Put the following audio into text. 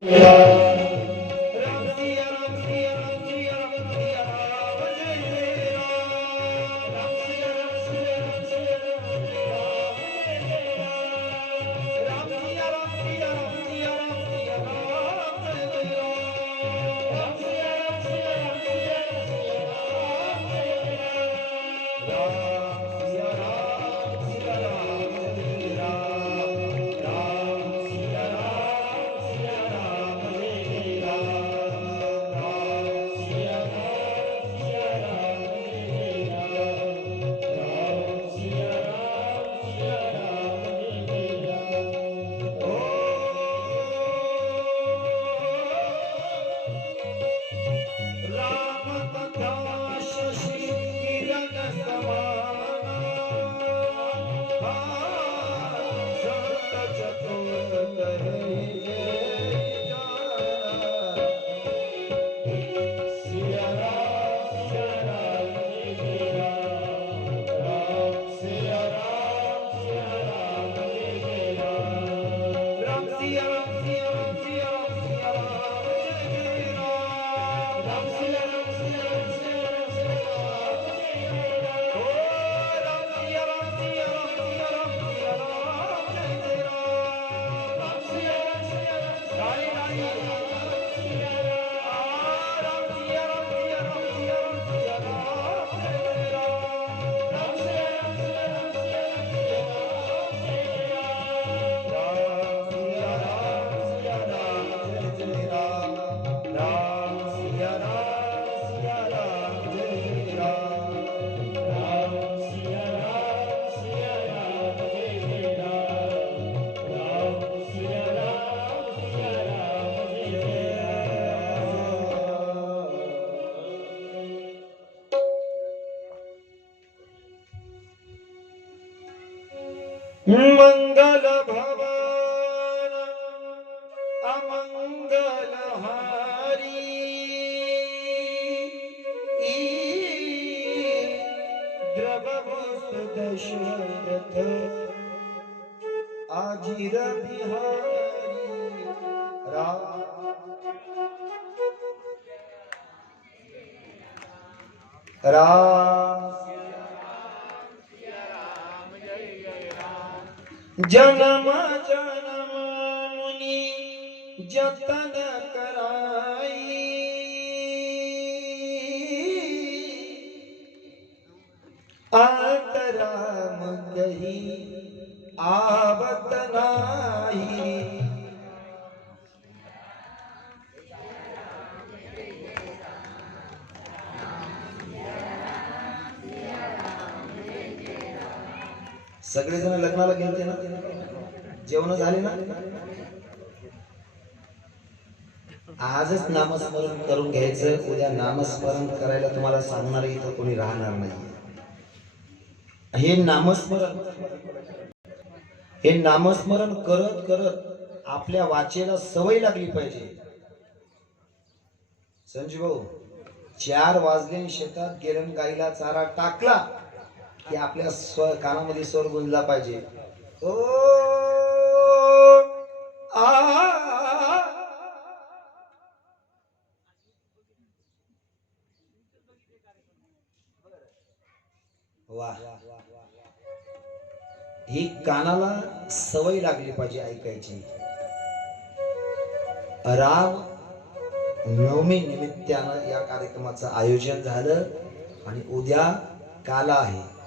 Yeah. Yeah. મંગલ ભવન અમંગલ હારી દ્રવદશરથ આજીર બિહારી રામ રામ जनम जनम मुनि जतन कराई। आत राम कही आवत नाही। सगळेजण लग्नाला गेलते ना? जेवण झाले ना? आजच नामस्मरण करून घ्यायचं. उद्या नामस्मरण करायला तुम्हाला सांगणार इथं कोणी राहणार नाही हे नामस्मरण हे नामस्मरण करत करत आपल्या वाचेला सवय लागली पाहिजे. संजू भाऊ चार वाजले शेतात गेले गाईला चारा टाकला. की आपल्या स्व कानामध्ये स्वर गुंजला पाहिजे ओ आ वा ही कानाला सवय लागली पाहिजे ऐकायची राम नवमी निमित्तानं या कार्यक्रमाचं आयोजन झालं आणि उद्या काला आहे